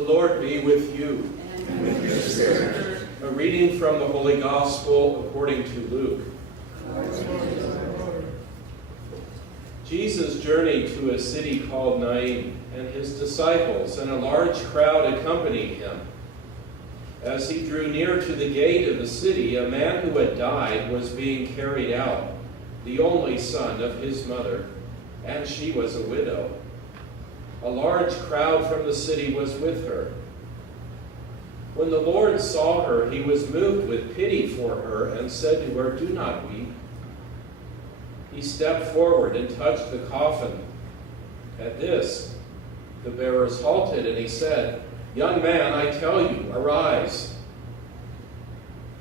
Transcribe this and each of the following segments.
The Lord be with you. And with your spirit. A reading from the Holy Gospel according to Luke. Jesus journeyed to a city called Nain, and his disciples and a large crowd accompanied him. As he drew near to the gate of the city, a man who had died was being carried out, the only son of his mother, and she was a widow. A large crowd from the city was with her. When the Lord saw her, he was moved with pity for her and said to her, "Do not weep." He stepped forward and touched the coffin. At this, the bearers halted, and he said, "Young man, I tell you, arise."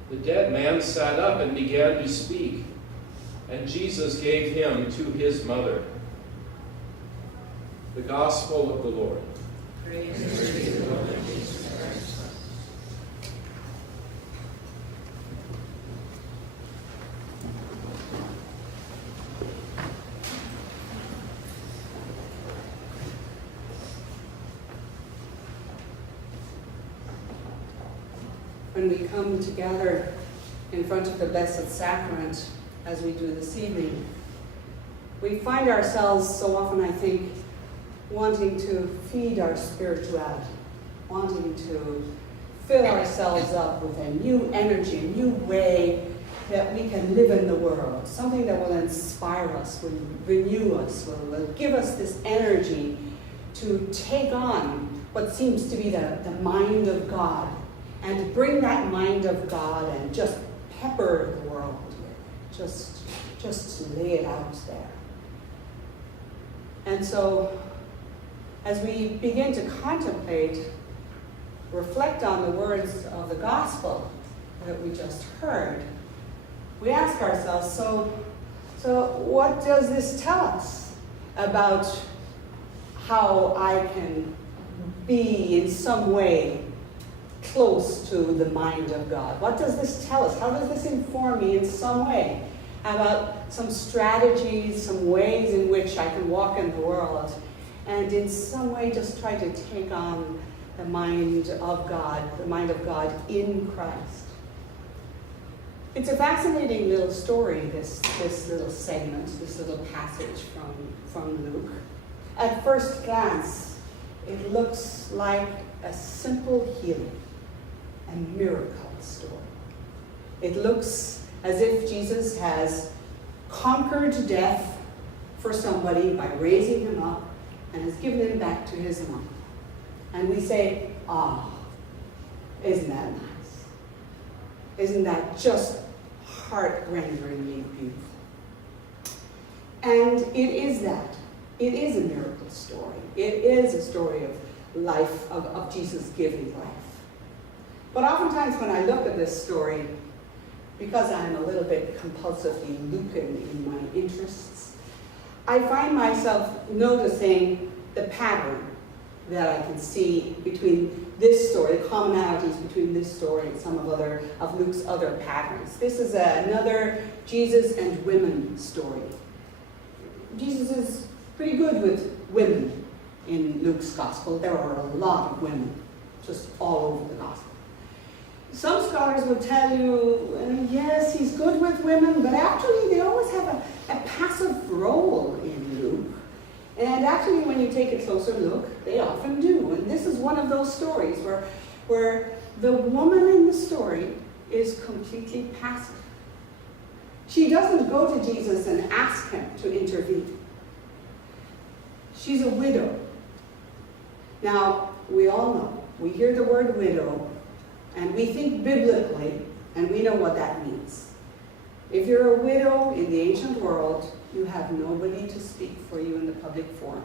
The dead man sat up and began to speak, and Jesus gave him to his mother. The Gospel of the Lord. Praise to you, Lord Jesus Christ. When we come together in front of the Blessed Sacrament, as we do this evening, we find ourselves so often, I think, wanting to feed our spirituality, wanting to fill ourselves up with a new energy, a new way that we can live in the world, something that will inspire us, will renew us, will give us this energy to take on what seems to be the mind of God, and to bring that mind of God and just pepper the world with it, just lay it out there. And so, as we begin to contemplate, reflect on the words of the gospel that we just heard, we ask ourselves, so what does this tell us about how I can be in some way close to the mind of God? What does this tell us? How does this inform me in some way about some strategies, some ways in which I can walk in the world and in some way just try to take on the mind of God in Christ? It's a fascinating little story, this little segment, this little passage from Luke. At first glance, it looks like a simple healing, a miracle story. It looks as if Jesus has conquered death for somebody by raising him up and has given him back to his mom. And we say, isn't that nice? Isn't that just heart-renderingly beautiful? And it is that. It is a miracle story. It is a story of life, of Jesus giving life. But oftentimes when I look at this story, because I'm a little bit compulsively Lucan in my interests, I find myself noticing the pattern that I can see between this story, the commonalities between this story and some of Luke's other patterns. This is another Jesus and women story. Jesus is pretty good with women in Luke's gospel. There are a lot of women just all over the gospel. Some scholars will tell you, yes, he's good with women, but actually they always have a passive role in Luke. And actually, when you take a closer look, they often do. And this is one of those stories where the woman in the story is completely passive. She doesn't go to Jesus and ask him to intervene. She's a widow. Now, we all know, we hear the word widow, and we think biblically, and we know what that means. If you're a widow in the ancient world, you have nobody to speak for you in the public forum.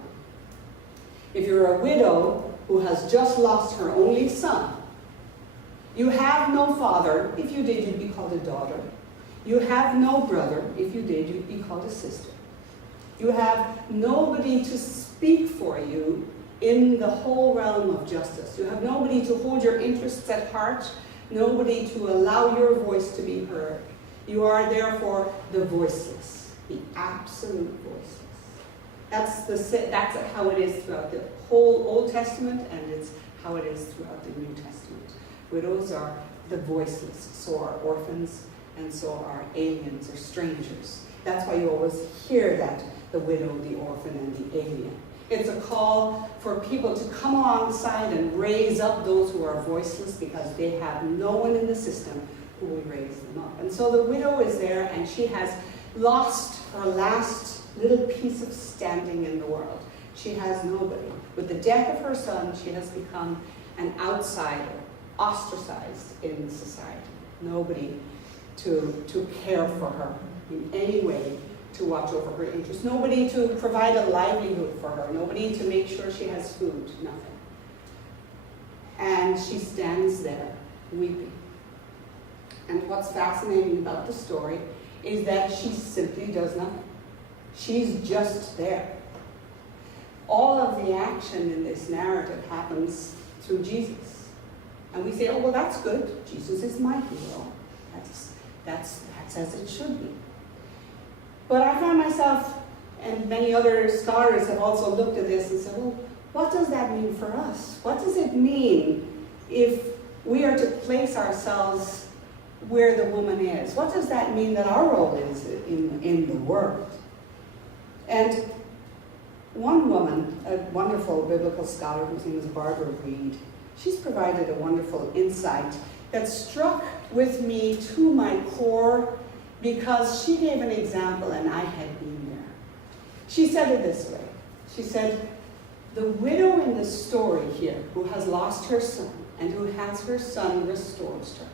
If you're a widow who has just lost her only son, you have no father. If you did, you'd be called a daughter. You have no brother. If you did, you'd be called a sister. You have nobody to speak for you in the whole realm of justice. You have nobody to hold your interests at heart, nobody to allow your voice to be heard. You are therefore the voiceless, the absolute voiceless. That's how it is throughout the whole Old Testament, and it's how it is throughout the New Testament. Widows are the voiceless, so are orphans, and so are aliens or strangers. That's why you always hear that, the widow, the orphan, and the alien. It's a call for people to come alongside and raise up those who are voiceless because they have no one in the system who will raise them up. And so the widow is there, and she has lost her last little piece of standing in the world. She has nobody. With the death of her son, she has become an outsider, ostracized in society. Nobody to care for her in any way, to watch over her interests. Nobody to provide a livelihood for her. Nobody to make sure she has food. Nothing. And she stands there weeping. And what's fascinating about the story is that she simply does nothing. She's just there. All of the action in this narrative happens through Jesus. And we say, oh, well, that's good. Jesus is my hero. That's as it should be. But I find myself, and many other scholars have also looked at this and said, well, what does that mean for us? What does it mean if we are to place ourselves where the woman is? What does that mean that our role is in the world? And one woman, a wonderful biblical scholar whose name is Barbara Reed, she's provided a wonderful insight that struck with me to my core because she gave an example and I had been there. She said it this way. She said, the widow in the story here who has lost her son and who has her son restored to her,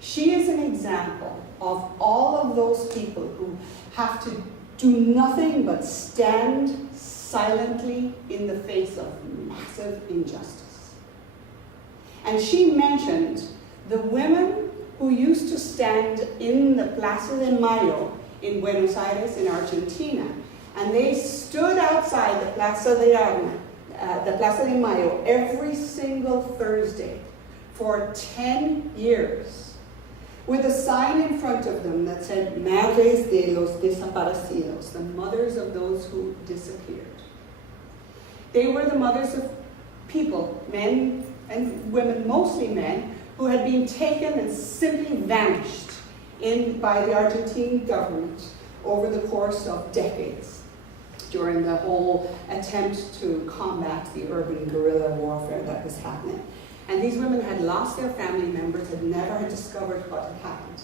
she is an example of all of those people who have to do nothing but stand silently in the face of massive injustice. And she mentioned the women who used to stand in the Plaza de Mayo in Buenos Aires in Argentina, and they stood outside the Plaza de Mayo every single Thursday for 10 years with a sign in front of them that said, Madres de los Desaparecidos, the mothers of those who disappeared. They were the mothers of people, men and women, mostly men, who had been taken and simply vanished by the Argentine government over the course of decades during the whole attempt to combat the urban guerrilla warfare that was happening. And these women had lost their family members, had never discovered what had happened.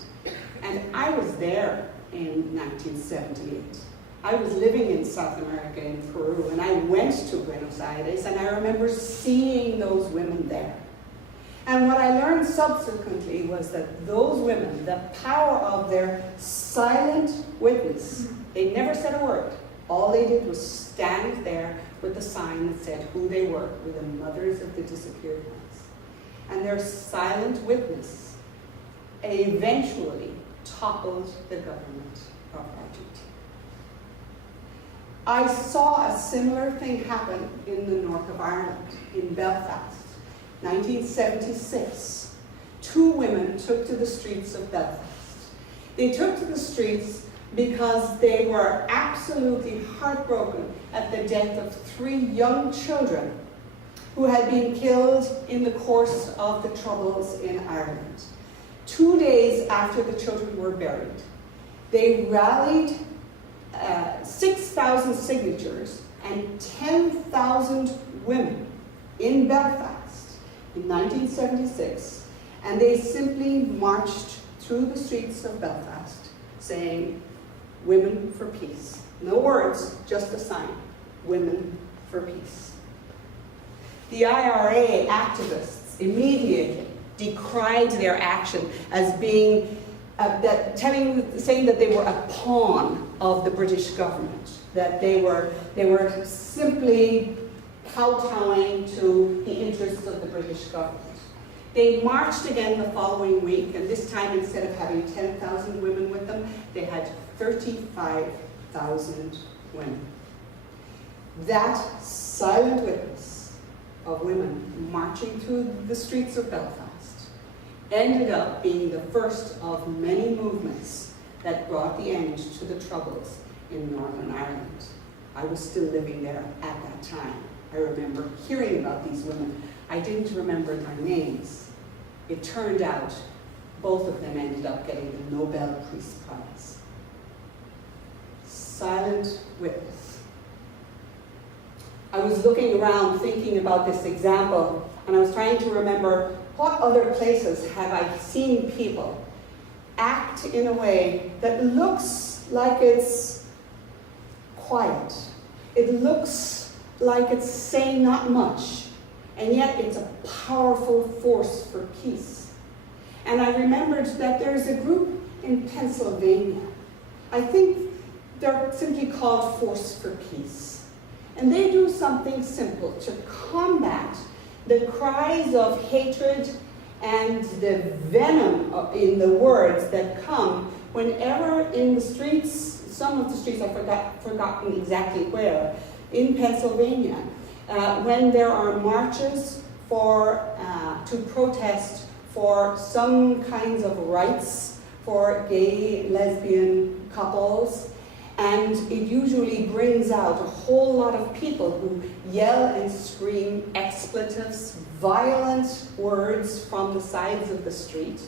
And I was there in 1978. I was living in South America, in Peru, and I went to Buenos Aires, and I remember seeing those women there. And what I learned subsequently was that those women, the power of their silent witness, they never said a word. All they did was stand there with a sign that said who they were the mothers of the disappeared ones. And their silent witness eventually toppled the government of Argentina. I saw a similar thing happen in the north of Ireland, in Belfast. 1976, two women took to the streets of Belfast. They took to the streets because they were absolutely heartbroken at the death of 3 young children who had been killed in the course of the Troubles in Ireland. 2 days after the children were buried, they rallied 6,000 signatures and 10,000 women in Belfast in 1976, and they simply marched through the streets of Belfast saying, "Women for peace." No words, just a sign, "Women for peace." The IRA activists immediately decried their action as being, saying that they were a pawn of the British government, that they were simply kowtowing to the interests of the British government. They marched again the following week, and this time instead of having 10,000 women with them, they had 35,000 women. That silent witness of women marching through the streets of Belfast ended up being the first of many movements that brought the end to the Troubles in Northern Ireland. I was still living there at that time. I remember hearing about these women. I didn't remember their names. It turned out both of them ended up getting the Nobel Peace Prize. Silent witness. I was looking around thinking about this example, and I was trying to remember what other places have I seen people act in a way that looks like it's quiet. It looks like it's saying not much, and yet it's a powerful force for peace. And I remembered that there's a group in Pennsylvania. I think they're simply called Force for Peace. And they do something simple to combat the cries of hatred and the venom in the words that come whenever in the streets, some of the streets I've forgotten exactly where, in Pennsylvania, when there are marches to protest for some kinds of rights for gay, lesbian couples. And it usually brings out a whole lot of people who yell and scream expletives, violent words from the sides of the street.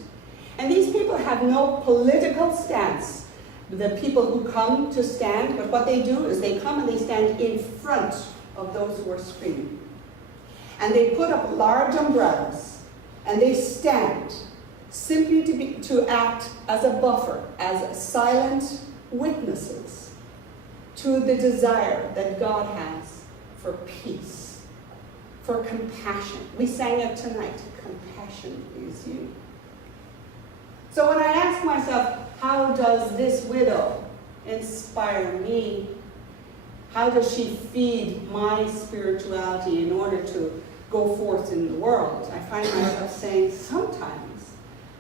And these people have no political stance, the people who come to stand, but what they do is they come and they stand in front of those who are screaming. And they put up large umbrellas, and they stand simply to act as a buffer, as silent witnesses to the desire that God has for peace, for compassion. We sang it tonight, compassion is you. So when I ask myself, how does this widow inspire me? How does she feed my spirituality in order to go forth in the world? I find myself saying, sometimes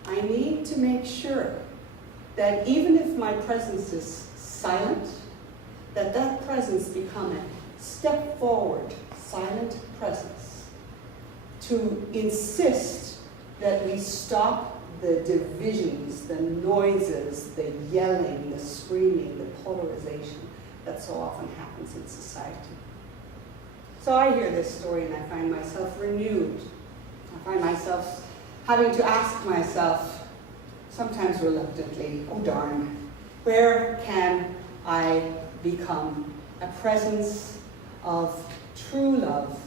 I need to make sure that even if my presence is silent, that presence become a step forward, silent presence, to insist that we stop the divisions, the noises, the yelling, the screaming, the polarization that so often happens in society. So I hear this story and I find myself renewed. I find myself having to ask myself, sometimes reluctantly, oh darn, where can I become a presence of true love,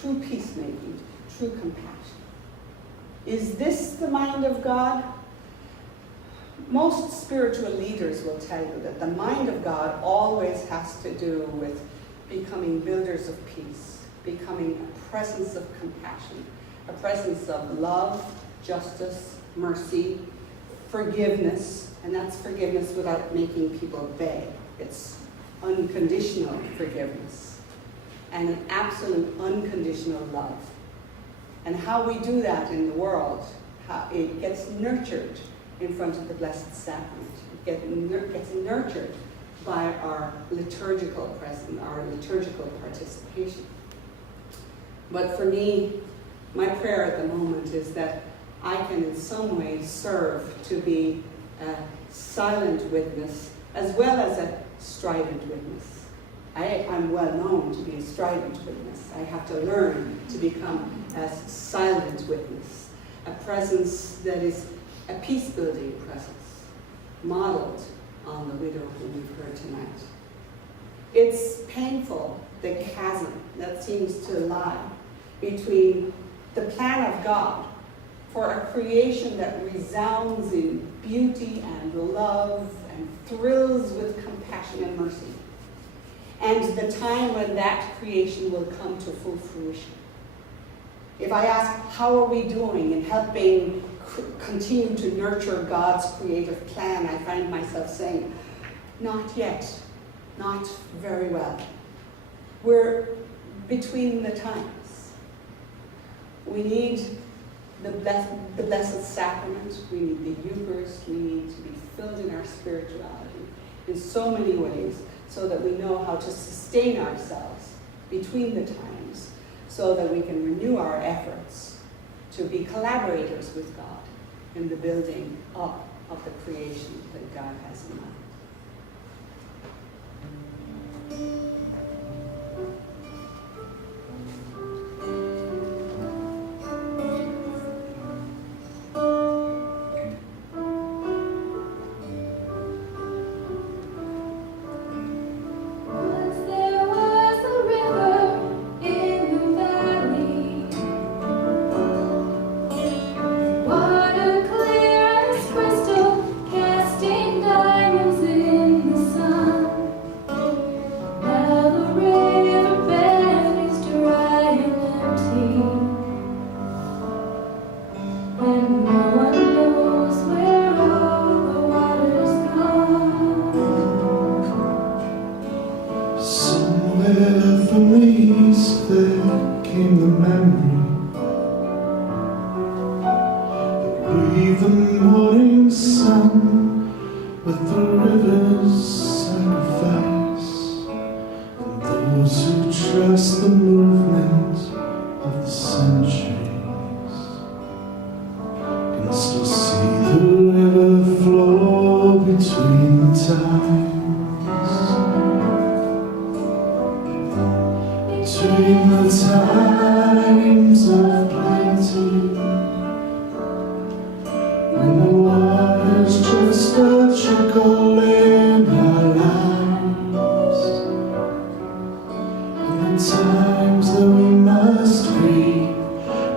true peacemaking, true compassion? Is this the mind of God? Most spiritual leaders will tell you that the mind of God always has to do with becoming builders of peace, becoming a presence of compassion, a presence of love, justice, mercy, forgiveness, and that's forgiveness without making people beg. It's unconditional forgiveness and an absolute unconditional love. And how we do that in the world, how it gets nurtured in front of the Blessed Sacrament. It gets nurtured by our liturgical presence, our liturgical participation. But for me, my prayer at the moment is that I can in some way serve to be a silent witness as well as a strident witness. I'm well known to be a strident witness. I have to learn to become a silent witness, a presence that is a peace-building presence, modeled on the widow whom we've heard tonight. It's painful, the chasm that seems to lie between the plan of God for a creation that resounds in beauty and love and thrills with compassion and mercy, and the time when that creation will come to full fruition. If I ask, how are we doing in helping continue to nurture God's creative plan, I find myself saying, not yet, not very well. We're between the times. We need the Blessed Sacrament, we need the Eucharist, we need to be filled in our spirituality in so many ways so that we know how to sustain ourselves between the times so that we can renew our efforts to be collaborators with God in the building up of the creation that God has in mind. from the east there came the memory that breathed the morning sun with the river's sacrifice. And those who trust the movement of the centuries can still see the river flow between the times. Between the times of plenty, when the water's just a trickle in our lives, and the times that we must grieve,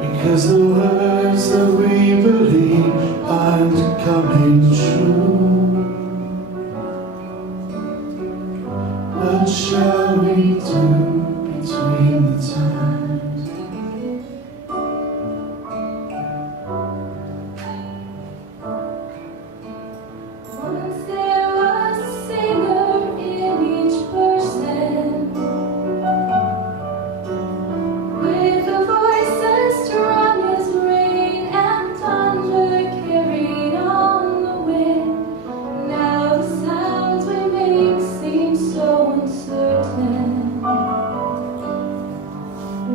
because the words that we believe aren't coming true. What shall we do between the times? Once there was a singer in each person, with a voice as strong as rain and thunder carried on the wind. Now the sounds we make seem so uncertain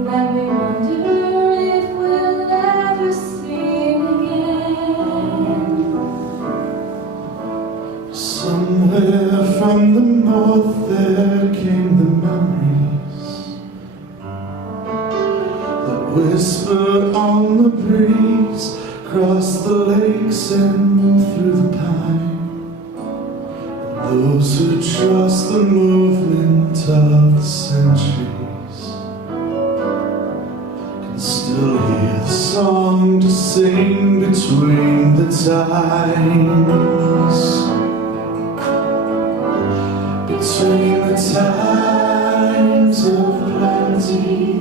that we wonder if we'll ever sing again. Somewhere from the north there came the memories that whisper on the breeze, across the lakes and through the pine. And those who trust the movement of the centuries can still hear the song to sing between the times. Between the times of plenty,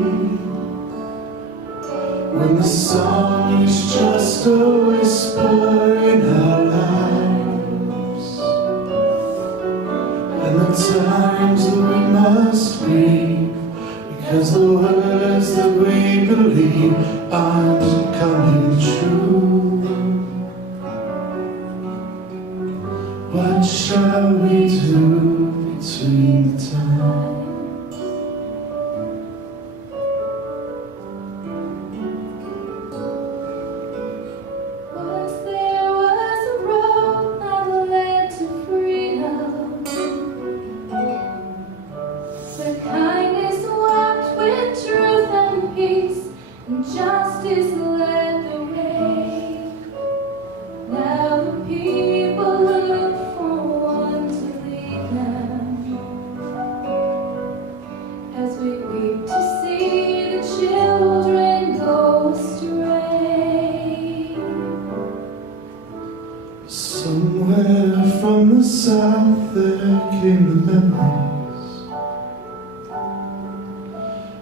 when the song is just a whisper in our lives, and the times that we must grieve, because the words that we believe aren't coming true. What shall we do between the times? Once there was a road that led to freedom, where kindness walked with truth and peace, and justice led the way. Now the people look for one to lead them, as we weep to see the children go astray. Somewhere from the south there came the memories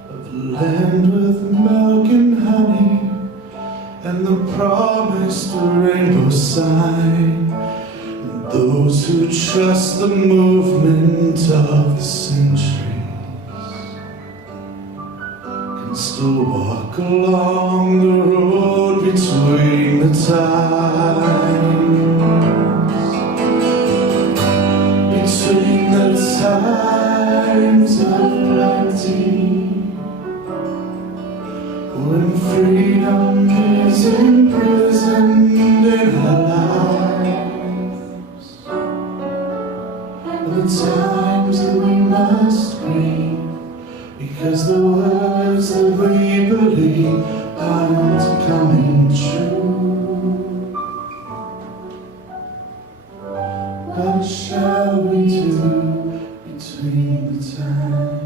of a land with milk and honey, and the promised rainbow sign. And those who trust the movement of the centuries can still walk along the road between the times. Between the times of plenty, when freedom is imprisoned in our lives, and the times that we must grieve, because the words that we believe aren't coming true. What shall we do between the times?